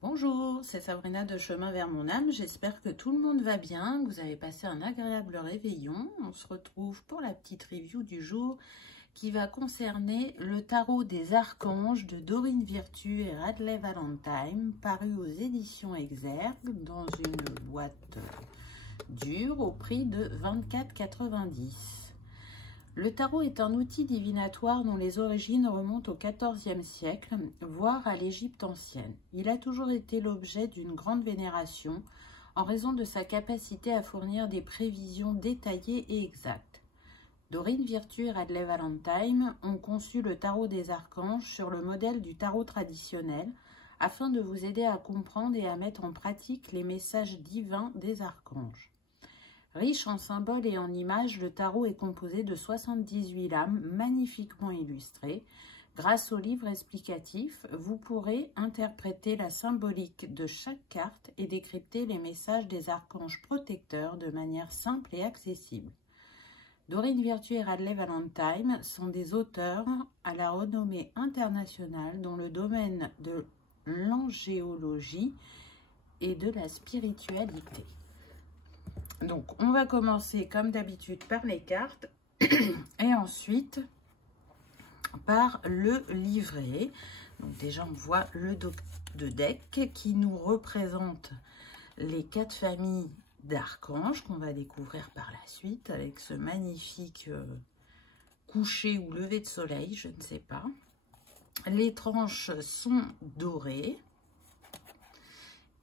Bonjour, c'est Sabrina de Chemin vers mon âme. J'espère que tout le monde va bien, que vous avez passé un agréable réveillon. On se retrouve pour la petite review du jour qui va concerner le tarot des archanges de Dorine Virtue et Radleigh Valentine, paru aux éditions Exergue dans une boîte dure au prix de 24,90 €. Le tarot est un outil divinatoire dont les origines remontent au XIVe siècle, voire à l'Égypte ancienne. Il a toujours été l'objet d'une grande vénération en raison de sa capacité à fournir des prévisions détaillées et exactes. Dorine Virtue et Radleigh Valentine ont conçu le tarot des archanges sur le modèle du tarot traditionnel afin de vous aider à comprendre et à mettre en pratique les messages divins des archanges. Riche en symboles et en images, le tarot est composé de 78 lames magnifiquement illustrées. Grâce au livre explicatif, vous pourrez interpréter la symbolique de chaque carte et décrypter les messages des archanges protecteurs de manière simple et accessible. Dorine Virtue et Radleigh Valentine sont des auteurs à la renommée internationale dans le domaine de l'angéologie et de la spiritualité. Donc, on va commencer comme d'habitude par les cartes et ensuite par le livret. Donc déjà, on voit le dos de deck qui nous représente les 4 familles d'archanges qu'on va découvrir par la suite avec ce magnifique coucher ou lever de soleil, je ne sais pas. Les tranches sont dorées.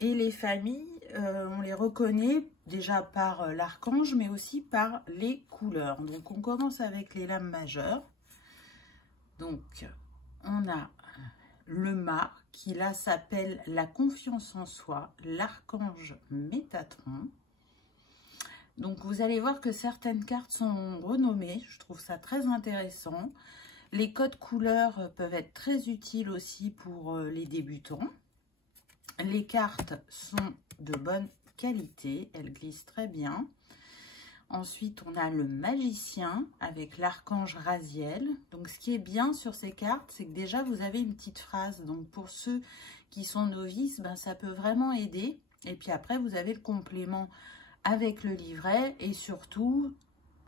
Et les familles, on les reconnaît déjà par l'archange, mais aussi par les couleurs. Donc, on commence avec les lames majeures. Donc, on a le mât, qui là s'appelle la confiance en soi, l'archange Métatron. Donc, vous allez voir que certaines cartes sont renommées. Je trouve ça très intéressant. Les codes couleurs peuvent être très utiles aussi pour les débutants. Les cartes sont de bonne qualité, elles glissent très bien. Ensuite, on a le magicien avec l'archange Raziel. Donc, ce qui est bien sur ces cartes, c'est que déjà, vous avez une petite phrase. Donc, pour ceux qui sont novices, ben, ça peut vraiment aider. Et puis après, vous avez le complément avec le livret. Et surtout,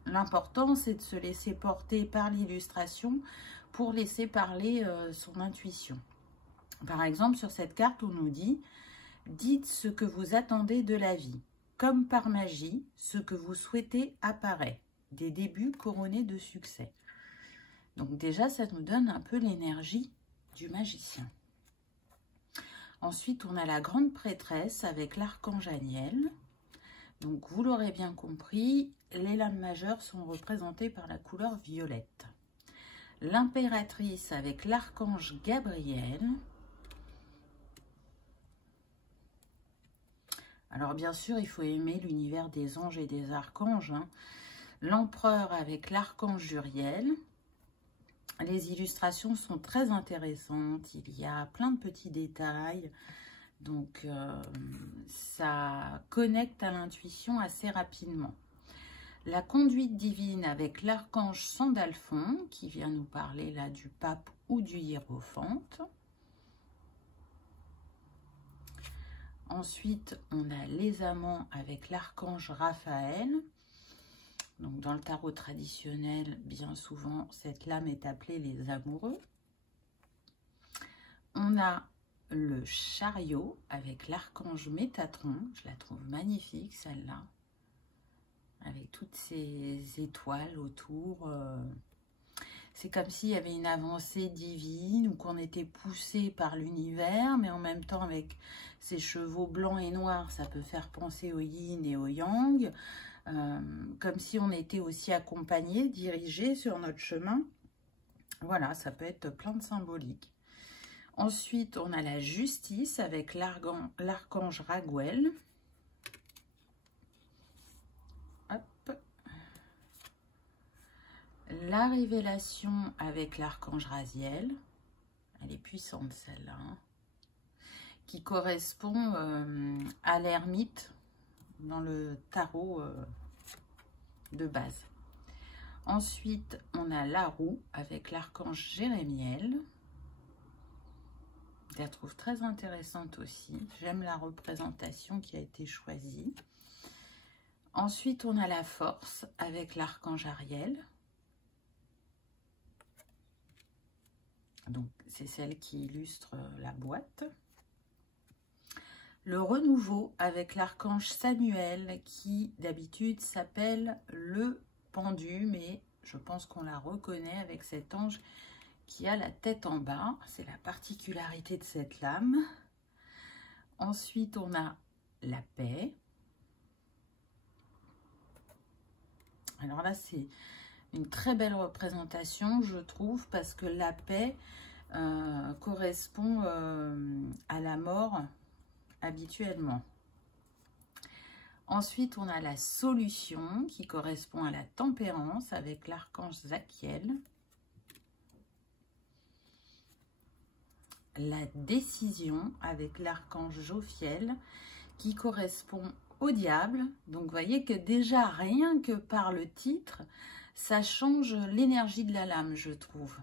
l'important, c'est de se laisser porter par l'illustration pour laisser parler son intuition. Par exemple, sur cette carte, on nous dit « Dites ce que vous attendez de la vie. Comme par magie, ce que vous souhaitez apparaît. Des débuts couronnés de succès. » Donc déjà, ça nous donne un peu l'énergie du magicien. Ensuite, on a la grande prêtresse avec l'archange Aniel. Donc, vous l'aurez bien compris, les lames majeures sont représentées par la couleur violette. L'impératrice avec l'archange Gabriel. Alors bien sûr, il faut aimer l'univers des anges et des archanges. L'empereur avec l'archange Uriel. Les illustrations sont très intéressantes. Il y a plein de petits détails. Donc ça connecte à l'intuition assez rapidement. La conduite divine avec l'archange Sandalphon qui vient nous parler là du pape ou du hiérophante. Ensuite, on a les amants avec l'archange Raphaël. Donc, dans le tarot traditionnel, bien souvent, cette lame est appelée les amoureux. On a le chariot avec l'archange Métatron. Je la trouve magnifique, celle-là. Avec toutes ces étoiles autour. C'est comme s'il y avait une avancée divine ou qu'on était poussé par l'univers, mais en même temps avec ces chevaux blancs et noirs, ça peut faire penser au yin et au yang, comme si on était aussi accompagné, dirigé sur notre chemin. Voilà, ça peut être plein de symboliques. Ensuite, on a la justice avec l'archange Raguel. La révélation avec l'archange Raziel, elle est puissante celle-là, qui correspond à l'ermite dans le tarot de base. Ensuite, on a la roue avec l'archange Jérémiel. Je la trouve très intéressante aussi. J'aime la représentation qui a été choisie. Ensuite, on a la force avec l'archange Ariel. Donc, c'est celle qui illustre la boîte. Le renouveau avec l'archange Samuel qui, d'habitude, s'appelle le pendu, mais je pense qu'on la reconnaît avec cet ange qui a la tête en bas. C'est la particularité de cette lame. Ensuite, on a la paix. Alors là, c'est une très belle représentation, je trouve, parce que la paix correspond à la mort habituellement. Ensuite, on a la solution qui correspond à la tempérance avec l'archange Zachiel. La décision avec l'archange Jophiel qui correspond au diable. Donc, vous voyez que déjà, rien que par le titre, ça change l'énergie de la lame, je trouve.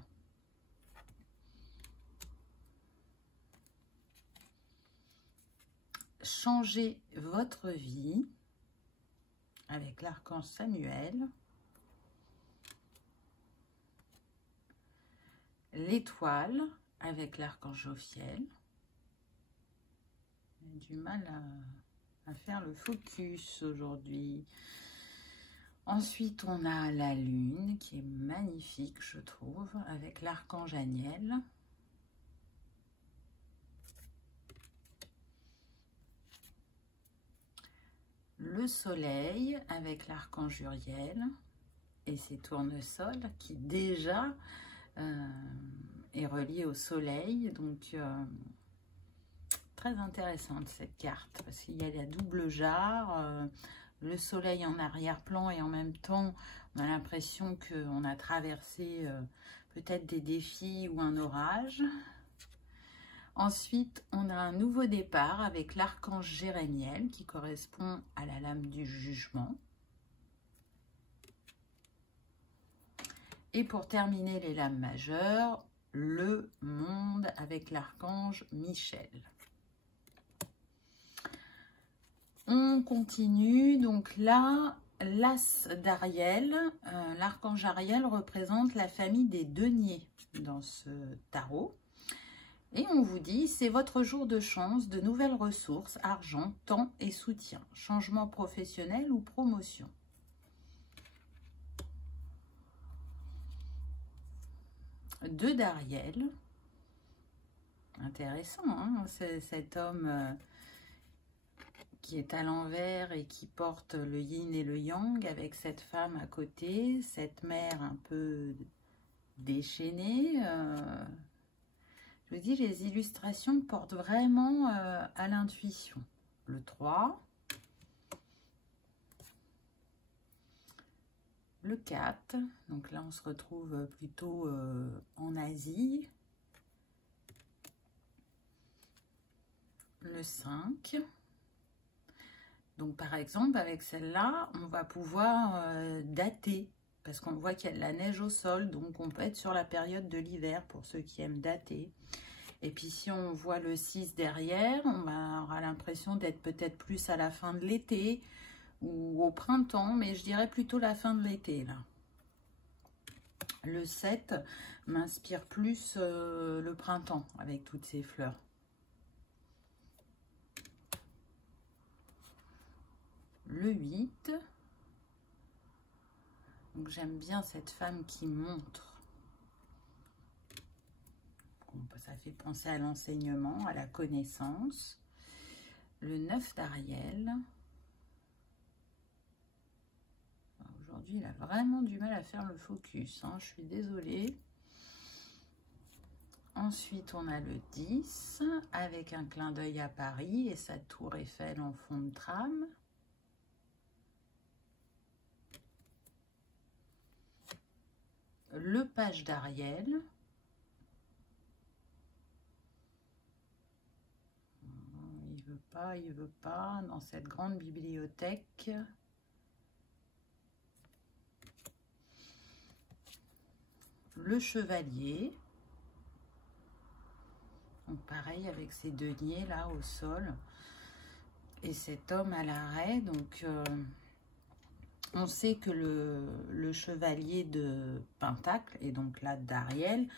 Changez votre vie avec l'archange Samuel. L'étoile avec l'archange Jophiel. J'ai du mal à faire le focus aujourd'hui. Ensuite, on a la lune qui est magnifique, je trouve, avec l'archange Aniel. Le soleil avec l'archange Uriel et ses tournesols qui déjà est relié au soleil. Donc, très intéressante cette carte parce qu'il y a la double jarre, le soleil en arrière-plan et en même temps, on a l'impression qu'on a traversé peut-être des défis ou un orage. Ensuite, on a un nouveau départ avec l'archange Jérémiel qui correspond à la lame du jugement. Et pour terminer les lames majeures, le monde avec l'archange Michel. On continue. Donc là, l'as d'Ariel, l'archange Ariel représente la famille des deniers dans ce tarot. Et on vous dit, c'est votre jour de chance, de nouvelles ressources, argent, temps et soutien, changement professionnel ou promotion. Deux d'Ariel. Intéressant, hein, c'est cet homme qui est à l'envers et qui porte le yin et le yang avec cette femme à côté, cette mère un peu déchaînée. Je vous dis, les illustrations portent vraiment à l'intuition. Le 3. Le 4. Donc là, on se retrouve plutôt en Asie. Le 5. Donc, par exemple, avec celle-là, on va pouvoir dater. Parce qu'on voit qu'il y a de la neige au sol. Donc, on peut être sur la période de l'hiver pour ceux qui aiment dater. Et puis, si on voit le 6 derrière, on aura l'impression d'être peut-être plus à la fin de l'été ou au printemps. Mais je dirais plutôt la fin de l'été, là. Le 7 m'inspire plus le printemps avec toutes ces fleurs. Le 8. Donc, j'aime bien cette femme qui montre. Ça fait penser à l'enseignement, à la connaissance. Le 9 d'Ariel. Aujourd'hui, il a vraiment du mal à faire le focus, hein, je suis désolée. Ensuite, on a le 10 avec un clin d'œil à Paris et sa tour Eiffel en fond de trame. Le page d'Ariel. Il veut pas dans cette grande bibliothèque. Le chevalier. Donc pareil avec ces deniers là au sol. Et cet homme à l'arrêt. Donc on sait que le chevalier de Pentacle, et donc là d'Ariel,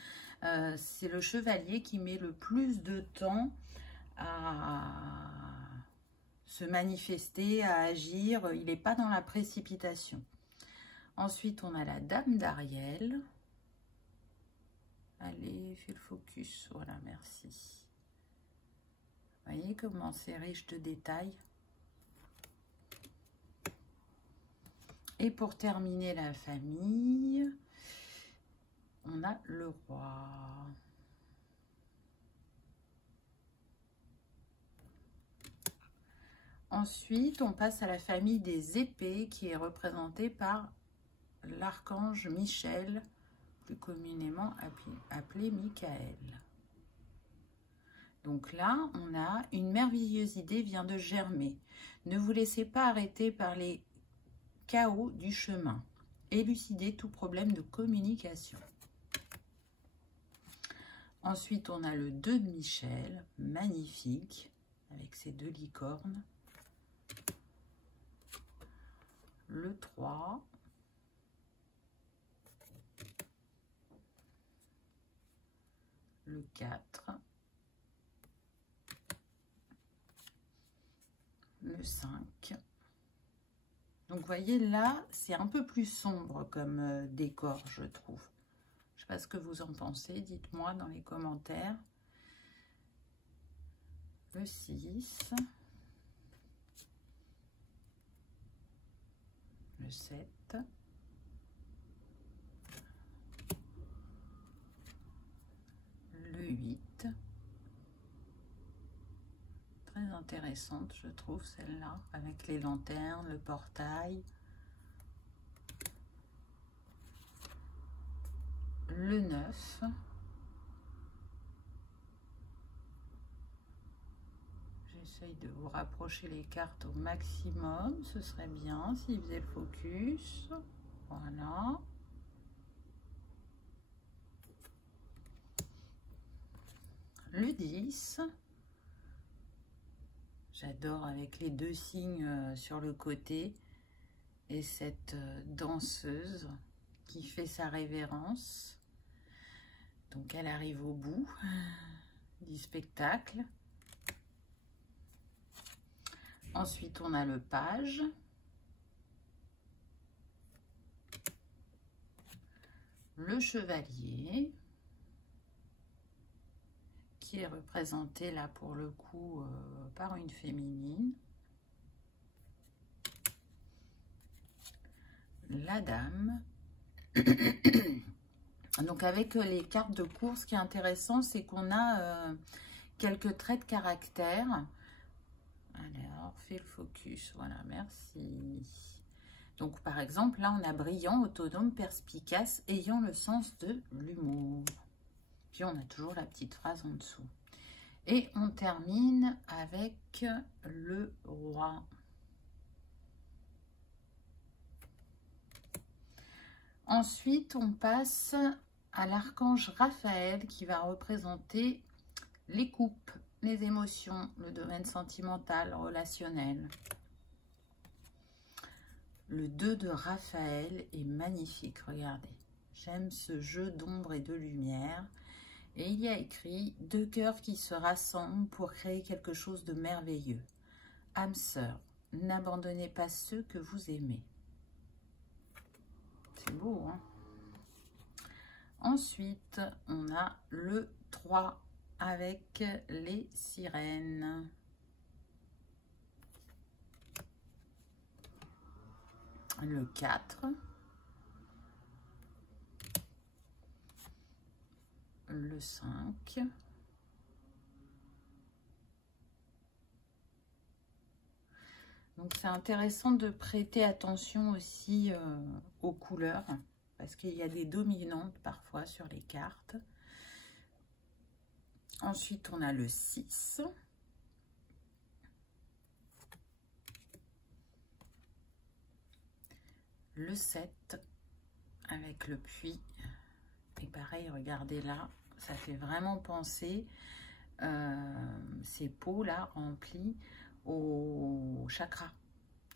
c'est le chevalier qui met le plus de temps à se manifester, à agir. Il n'est pas dans la précipitation. Ensuite, on a la dame d'Ariel. Allez, fais le focus. Voilà, merci. Vous voyez comment c'est riche de détails. Et pour terminer la famille, on a le roi. Ensuite, on passe à la famille des épées qui est représentée par l'archange Michel, plus communément appelé Michael. Donc là, on a une merveilleuse idée vient de germer. Ne vous laissez pas arrêter par les chaos du chemin. Élucidez tout problème de communication. Ensuite, on a le 2 de Michel, magnifique, avec ses 2 licornes. Le 3. Le 4. Le 5. Donc, vous voyez, là, c'est un peu plus sombre comme décor, je trouve. Je ne sais pas ce que vous en pensez. Dites-moi dans les commentaires. Le 6. Le 7. Le 8. Très intéressante, je trouve, celle-là, avec les lanternes, le portail. Le 9. J'essaye de vous rapprocher les cartes au maximum. Ce serait bien s'il faisait le focus. Voilà. Le 10. J'adore avec les 2 signes sur le côté et cette danseuse qui fait sa révérence. Donc elle arrive au bout du spectacle. Ensuite, on a le page. Le chevalier, qui est représenté là pour le coup par une féminine. La dame. Donc avec les cartes de course, ce qui est intéressant, c'est qu'on a quelques traits de caractère. Alors, fais le focus, voilà, merci. Donc par exemple, là on a brillant, autonome, perspicace, ayant le sens de l'humour. Puis on a toujours la petite phrase en dessous. Et on termine avec le roi. Ensuite, on passe à l'archange Raphaël qui va représenter les couples, les émotions, le domaine sentimental, relationnel. Le 2 de Raphaël est magnifique, regardez. J'aime ce jeu d'ombre et de lumière. Et il y a écrit « Deux cœurs qui se rassemblent pour créer quelque chose de merveilleux. Âme sœur, n'abandonnez pas ceux que vous aimez. » C'est beau, hein? Ensuite, on a le 3 avec les sirènes. Le 4. Le 5. Donc c'est intéressant de prêter attention aussi aux couleurs parce qu'il y a des dominantes parfois sur les cartes. Ensuite on a le 6. Le 7 avec le puits. Et pareil, regardez là, ça fait vraiment penser ces pots-là remplis au chakra.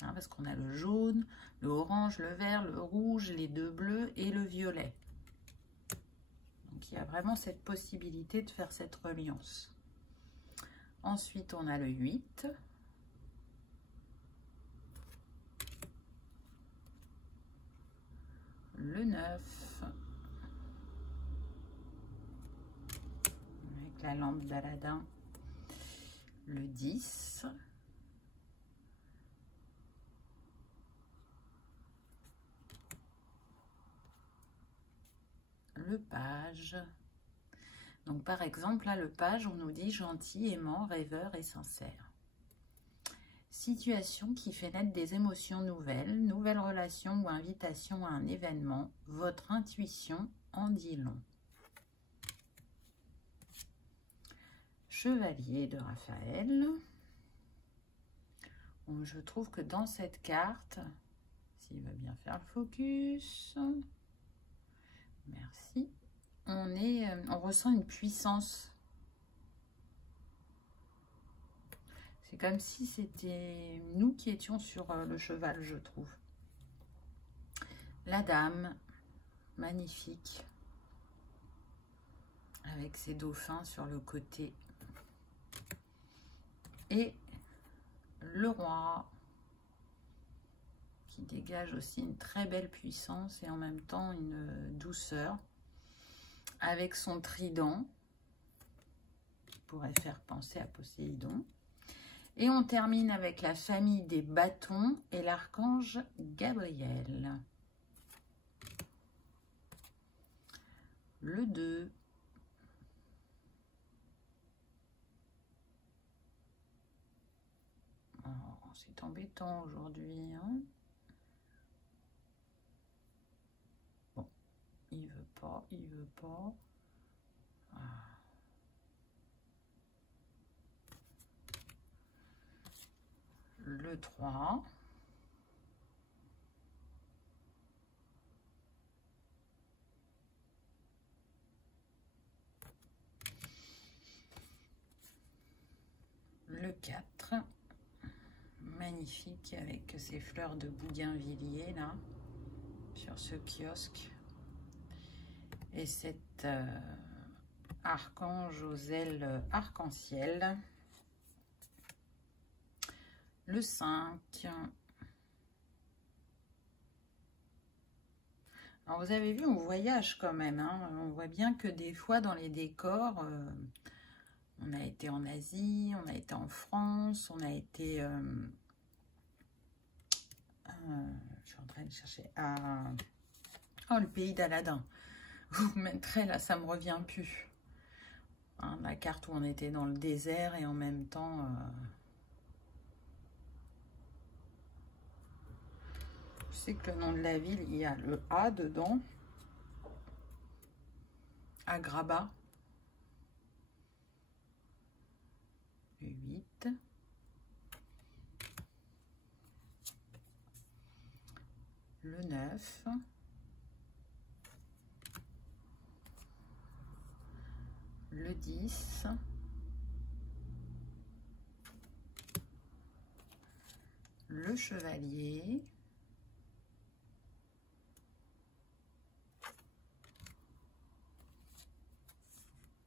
Hein, parce qu'on a le jaune, le orange, le vert, le rouge, les deux bleus et le violet. Donc il y a vraiment cette possibilité de faire cette reliance. Ensuite, on a le 8. Le 9. Avec la lampe d'Aladin. Le 10. Le page. Donc par exemple, là, le page, on nous dit gentil, aimant, rêveur et sincère. Situation qui fait naître des émotions nouvelles, nouvelles relations ou invitation à un événement. Votre intuition en dit long. Chevalier de Raphaël. Bon, je trouve que dans cette carte, s'il va bien faire le focus, merci, on ressent une puissance. C'est comme si c'était nous qui étions sur le cheval, je trouve. La dame, magnifique, avec ses dauphins sur le côté. Et le roi, qui dégage aussi une très belle puissance et en même temps une douceur, avec son trident, qui pourrait faire penser à Poséidon. Et on termine avec la famille des bâtons et l'archange Gabriel. Le 2. Oh, c'est embêtant aujourd'hui, hein. Bon, il veut pas, il veut pas. Ah. Le 3. Le 4. Magnifique avec ces fleurs de bougainvilliers là, sur ce kiosque. Et cet archange aux ailes arc-en-ciel. Le 5. Alors vous avez vu, on voyage quand même, hein. On voit bien que des fois dans les décors, on a été en Asie, on a été en France, on a été... je suis en train de chercher à... Oh, le pays d'Aladin. Vous me mettrez là, ça me revient plus. Hein, la carte où on était dans le désert et en même temps... Je sais que le nom de la ville, il y a le A dedans. Agrabah. Le 8. Le 9. Le 10. Le chevalier.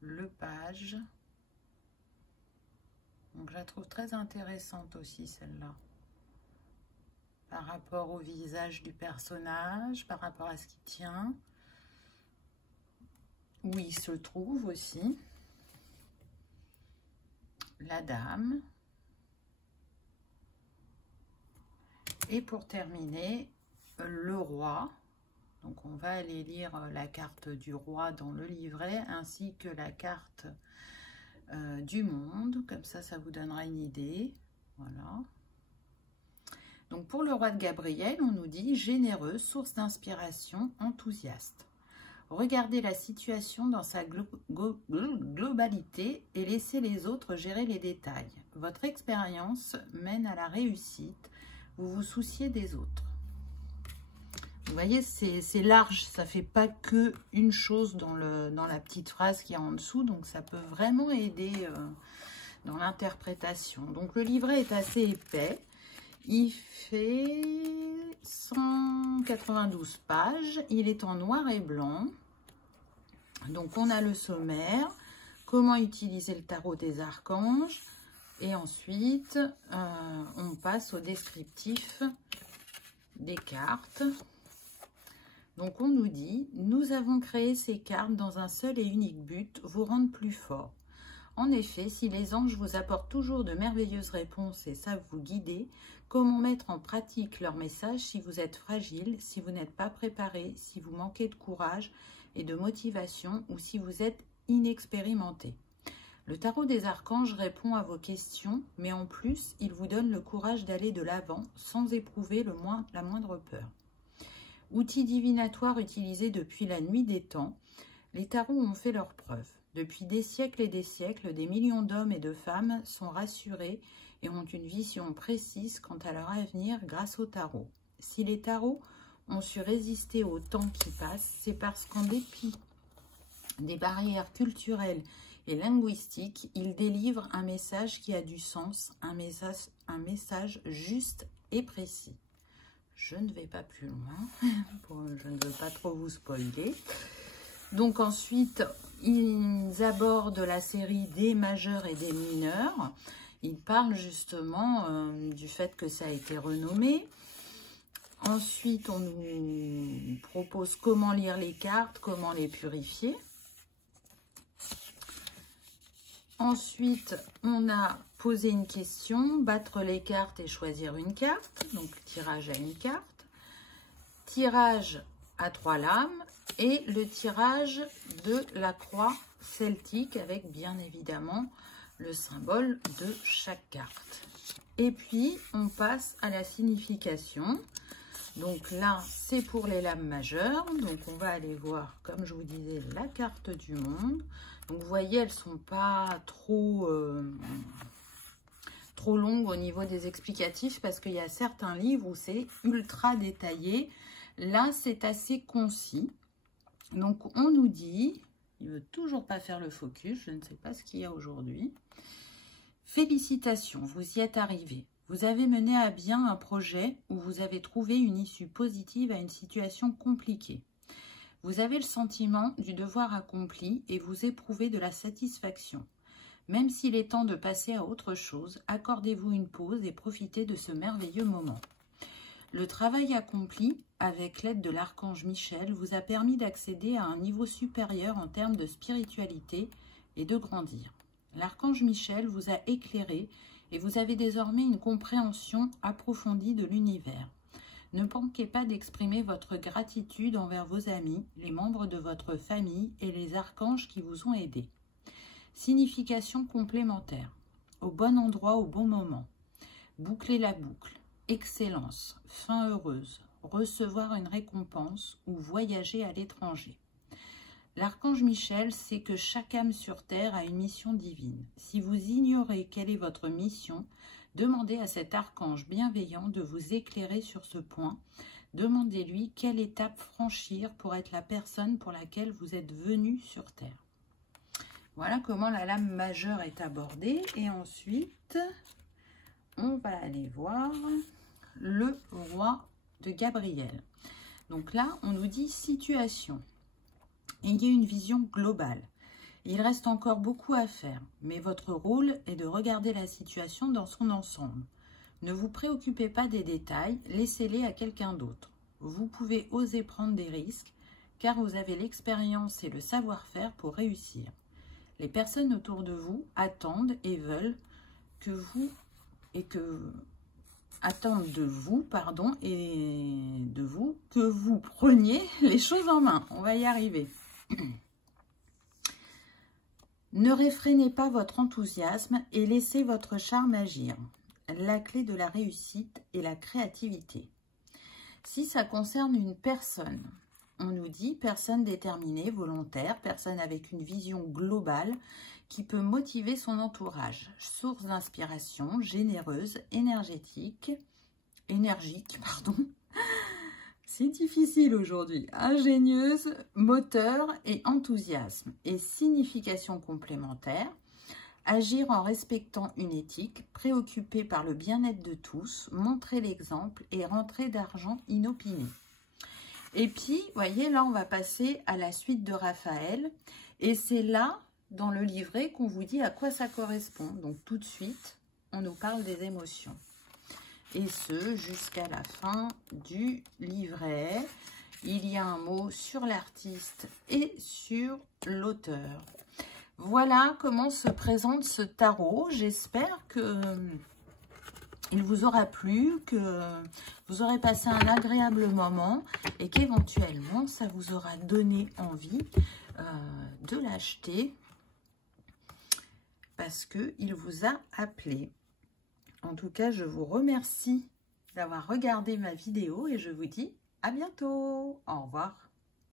Le page. Donc je la trouve très intéressante aussi celle-là. Par rapport au visage du personnage, par rapport à ce qui tient. Où il se trouve aussi. La dame. Et pour terminer, le roi. Donc on va aller lire la carte du roi dans le livret, ainsi que la carte du monde. Comme ça, ça vous donnera une idée. Voilà. Donc pour le roi de Gabriel, on nous dit généreux, source d'inspiration, enthousiaste. Regardez la situation dans sa globalité et laissez les autres gérer les détails. Votre expérience mène à la réussite. Vous vous souciez des autres. Vous voyez, c'est large, ça ne fait pas que une chose dans la petite phrase qui est en dessous, donc ça peut vraiment aider dans l'interprétation. Donc le livret est assez épais, il fait 192 pages, il est en noir et blanc. Donc on a le sommaire, comment utiliser le tarot des archanges, et ensuite on passe au descriptif des cartes. Donc on nous dit, nous avons créé ces cartes dans un seul et unique but, vous rendre plus fort. En effet, si les anges vous apportent toujours de merveilleuses réponses et savent vous guider, comment mettre en pratique leur message si vous êtes fragile, si vous n'êtes pas préparé, si vous manquez de courage et de motivation ou si vous êtes inexpérimenté. Le tarot des archanges répond à vos questions, mais en plus, il vous donne le courage d'aller de l'avant sans éprouver la moindre peur. Outil divinatoire utilisé depuis la nuit des temps, les tarots ont fait leurs preuves. Depuis des siècles et des siècles, des millions d'hommes et de femmes sont rassurés et ont une vision précise quant à leur avenir grâce aux tarots. Si les tarots ont su résister au temps qui passe, c'est parce qu'en dépit des barrières culturelles et linguistiques, ils délivrent un message qui a du sens, un message juste et précis. Je ne vais pas plus loin, je ne veux pas trop vous spoiler. Donc ensuite, ils abordent la série des majeurs et des mineurs. Ils parlent justement du fait que ça a été renommé. Ensuite, on nous propose comment lire les cartes, comment les purifier. Ensuite, on a posé une question, battre les cartes et choisir une carte. Donc, tirage à une carte. Tirage à 3 lames. Et le tirage de la croix celtique avec bien évidemment le symbole de chaque carte. Et puis on passe à la signification. Donc là c'est pour les lames majeures. Donc on va aller voir, comme je vous disais, la carte du monde. Donc vous voyez, elles sont pas trop longues au niveau des explicatifs parce qu'il y a certains livres où c'est ultra détaillé. Là c'est assez concis. Donc, on nous dit, il ne veut toujours pas faire le focus, je ne sais pas ce qu'il y a aujourd'hui. Félicitations, vous y êtes arrivé. Vous avez mené à bien un projet où vous avez trouvé une issue positive à une situation compliquée. Vous avez le sentiment du devoir accompli et vous éprouvez de la satisfaction. Même s'il est temps de passer à autre chose, accordez-vous une pause et profitez de ce merveilleux moment. Le travail accompli avec l'aide de l'archange Michel vous a permis d'accéder à un niveau supérieur en termes de spiritualité et de grandir. L'archange Michel vous a éclairé et vous avez désormais une compréhension approfondie de l'univers. Ne manquez pas d'exprimer votre gratitude envers vos amis, les membres de votre famille et les archanges qui vous ont aidé. Signification complémentaire. Au bon endroit au bon moment. Boucler la boucle. Excellence, fin heureuse, recevoir une récompense ou voyager à l'étranger. L'archange Michel sait que chaque âme sur terre a une mission divine. Si vous ignorez quelle est votre mission, demandez à cet archange bienveillant de vous éclairer sur ce point. Demandez-lui quelle étape franchir pour être la personne pour laquelle vous êtes venu sur terre. Voilà comment la lame majeure est abordée. Et ensuite, on va aller voir le roi de Gabriel. Donc là, on nous dit situation. Ayez une vision globale. Il reste encore beaucoup à faire, mais votre rôle est de regarder la situation dans son ensemble. Ne vous préoccupez pas des détails, laissez-les à quelqu'un d'autre. Vous pouvez oser prendre des risques, car vous avez l'expérience et le savoir-faire pour réussir. Les personnes autour de vous attendent et veulent que vous attendent de vous, que vous preniez les choses en main. On va y arriver. Ne réfrénez pas votre enthousiasme et laissez votre charme agir. La clé de la réussite est la créativité. Si ça concerne une personne, on nous dit personne déterminée, volontaire, personne avec une vision globale qui peut motiver son entourage. Source d'inspiration, généreuse, énergique, c'est difficile aujourd'hui. Ingénieuse, moteur et enthousiasme. Et signification complémentaire. Agir en respectant une éthique, préoccupé par le bien-être de tous, montrer l'exemple et rentrée d'argent inopinée. Et puis, vous voyez, là, on va passer à la suite de Raphaël. Et c'est là, dans le livret, qu'on vous dit à quoi ça correspond. Donc, tout de suite, on nous parle des émotions. Et ce, jusqu'à la fin du livret. Il y a un mot sur l'artiste et sur l'auteur. Voilà comment se présente ce tarot. J'espère que il vous aura plu, que vous aurez passé un agréable moment et qu'éventuellement, ça vous aura donné envie de l'acheter parce qu'il vous a appelé. En tout cas, je vous remercie d'avoir regardé ma vidéo et je vous dis à bientôt. Au revoir.